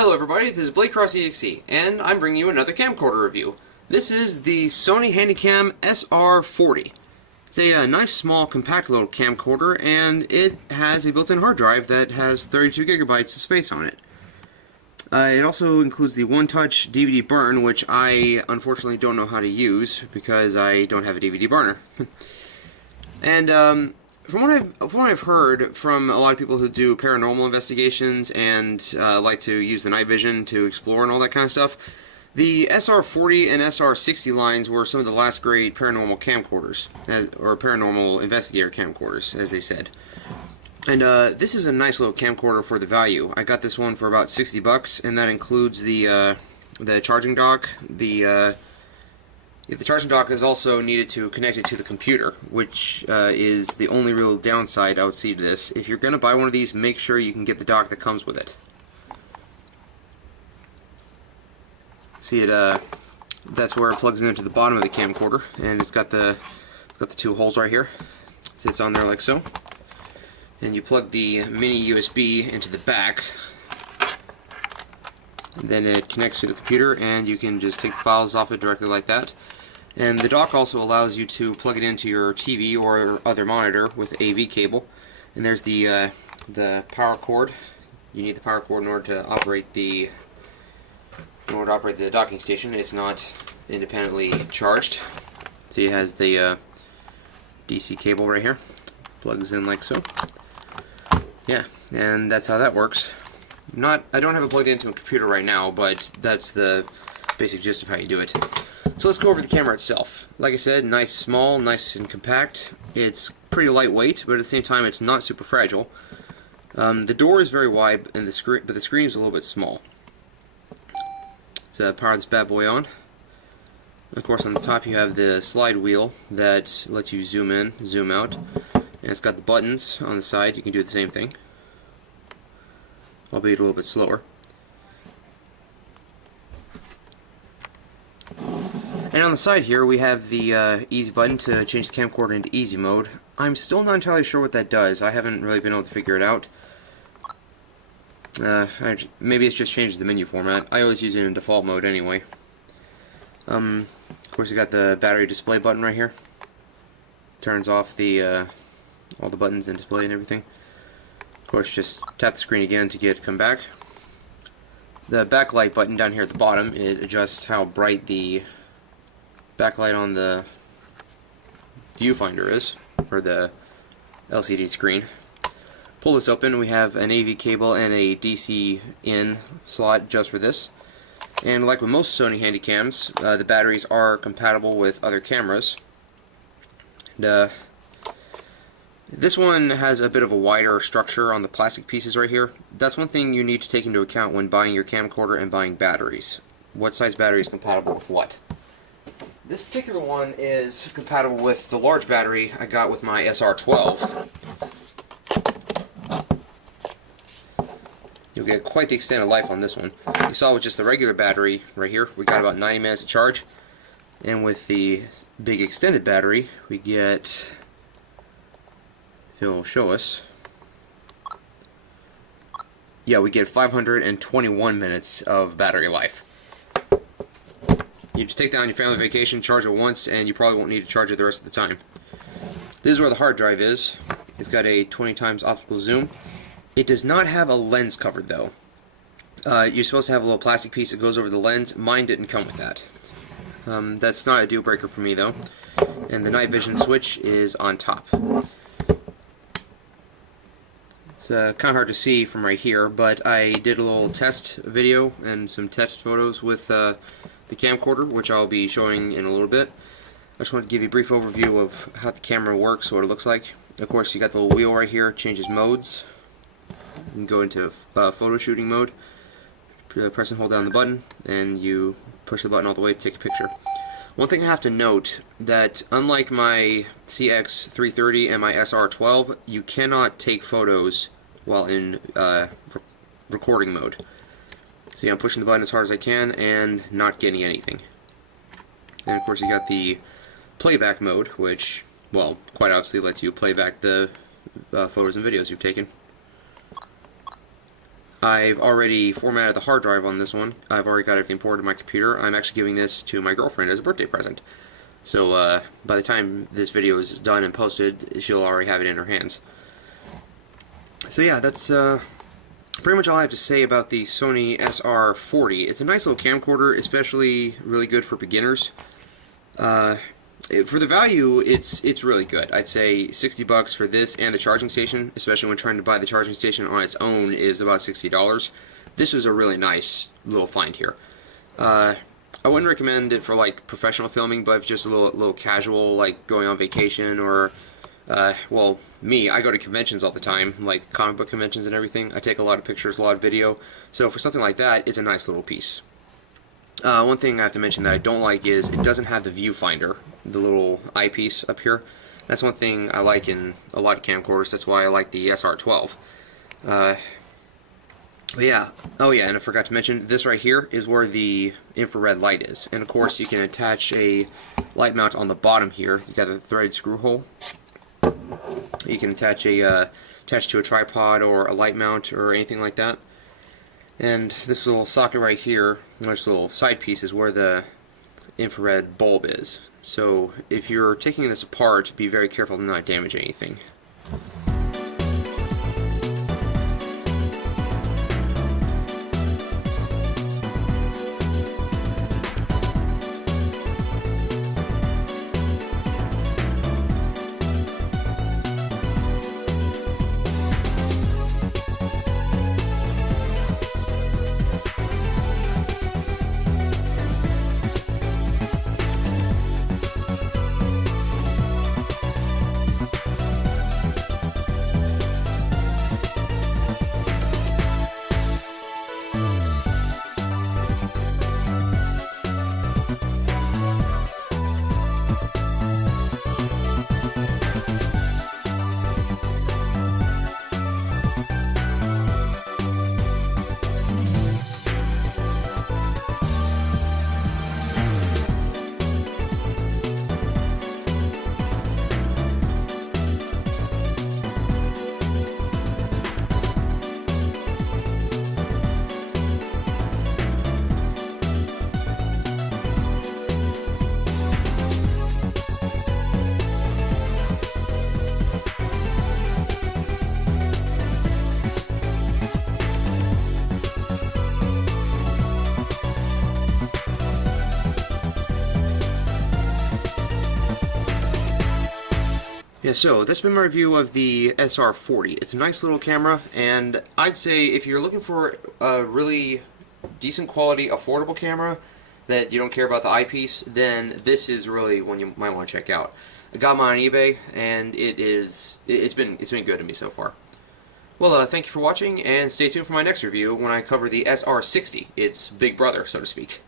Hello everybody, this is BladeCrossEXE, and I'm bringing you another camcorder review. This is the Sony Handycam SR40. It's a nice small compact little camcorder, and it has a built-in hard drive that has 32 gigabytes of space on it. It also includes the one-touch DVD burn, which I unfortunately don't know how to use because I don't have a DVD burner. And from what I've heard from a lot of people who do paranormal investigations and like to use the night vision to explore and all that kind of stuff, the SR40 and SR60 lines were some of the last great paranormal camcorders, or paranormal investigator camcorders, as they said. And this is a nice little camcorder for the value. I got this one for about $60, and that includes the charging dock. The charging dock is also needed to connect it to the computer, which is the only real downside I would see to this. If you're going to buy one of these, make sure you can get the dock that comes with it. See it? That's where it plugs into the bottom of the camcorder, and it's got the two holes right here. It sits on there like so. And you plug the mini USB into the back. And then it connects to the computer, and you can just take the files off it directly like that. And the dock also allows you to plug it into your TV or other monitor with AV cable. And there's the power cord. You need the power cord in order to operate the docking station. It's not independently charged. So it has the DC cable right here. Plugs in like so. Yeah, and that's how that works. I don't have it plugged into a computer right now, but that's the basic gist of how you do it. So let's go over the camera itself. Like I said, nice, small, nice and compact. It's pretty lightweight, but at the same time, it's not super fragile. The door is very wide, and but the screen is a little bit small. Let's power this bad boy on. Of course, on the top you have the slide wheel that lets you zoom in, zoom out. And it's got the buttons on the side. You can do the same thing, albeit a little bit slower. And on the side here we have the easy button to change the camcorder into easy mode. I'm still not entirely sure what that does. I haven't really been able to figure it out. Maybe it just changes the menu format. I always use it in default mode anyway. Of course you got the battery display button right here. Turns off the all the buttons and display and everything. Of course, just tap the screen again to get it to come back. The backlight button down here at the bottom, it adjusts how bright the backlight on the viewfinder is, or the LCD screen. Pull this open, we have an AV cable and a DC in slot just for this. And like with most Sony Handycams, the batteries are compatible with other cameras. And this one has a bit of a wider structure on the plastic pieces right here. That's one thing you need to take into account when buying your camcorder and buying batteries. What size battery is compatible with what? This particular one is compatible with the large battery I got with my SR12. You'll get quite the extended life on this one. You saw with just the regular battery right here, we got about 90 minutes of charge. And with the big extended battery, we get... It'll show us. Yeah, we get 521 minutes of battery life. You just take that on your family vacation, charge it once, and you probably won't need to charge it the rest of the time. This is where the hard drive is. It's got a 20 times optical zoom. It does not have a lens covered though. You're supposed to have a little plastic piece that goes over the lens. Mine didn't come with that. That's not a deal breaker for me though. And the night vision switch is on top. It's kind of hard to see from right here, but I did a little test video and some test photos with the camcorder, which I'll be showing in a little bit. I just want to give you a brief overview of how the camera works, what it looks like. Of course, you got the little wheel right here, changes modes. You can go into photo shooting mode. Press and hold down the button, and you push the button all the way to take a picture. One thing I have to note, that unlike my CX330 and my SR12, you cannot take photos while in recording mode. See, I'm pushing the button as hard as I can and not getting anything. And of course you got the playback mode, which, well, quite obviously lets you play back the photos and videos you've taken. I've already formatted the hard drive on this one. I've already got everything ported to my computer. I'm actually giving this to my girlfriend as a birthday present. So by the time this video is done and posted, she'll already have it in her hands. So yeah, that's pretty much all I have to say about the Sony SR40. It's a nice little camcorder, especially really good for beginners. For the value, it's really good. I'd say $60 for this and the charging station, especially when trying to buy the charging station on its own, is about $60. This is a really nice little find here. I wouldn't recommend it for like professional filming, but if just a little casual, like going on vacation or, well, me, I go to conventions all the time, like comic book conventions and everything. I take a lot of pictures, a lot of video. So for something like that, it's a nice little piece. One thing I have to mention that I don't like is it doesn't have the viewfinder, the little eyepiece up here. That's one thing I like in a lot of camcorders. That's why I like the SR12. Yeah. Oh yeah, and I forgot to mention, this right here is where the infrared light is. And of course you can attach a light mount on the bottom here. You got a threaded screw hole. You can attach to a tripod or a light mount or anything like that. And this little socket right here, this little side piece, is where the infrared bulb is. So if you're taking this apart, be very careful to not damage anything. Yeah, so that's been my review of the SR40. It's a nice little camera, and I'd say if you're looking for a really decent quality, affordable camera that you don't care about the eyepiece, then this is really one you might want to check out. I got mine on eBay, and it's been good to me so far. Well, thank you for watching, and stay tuned for my next review when I cover the SR60, its big brother, so to speak.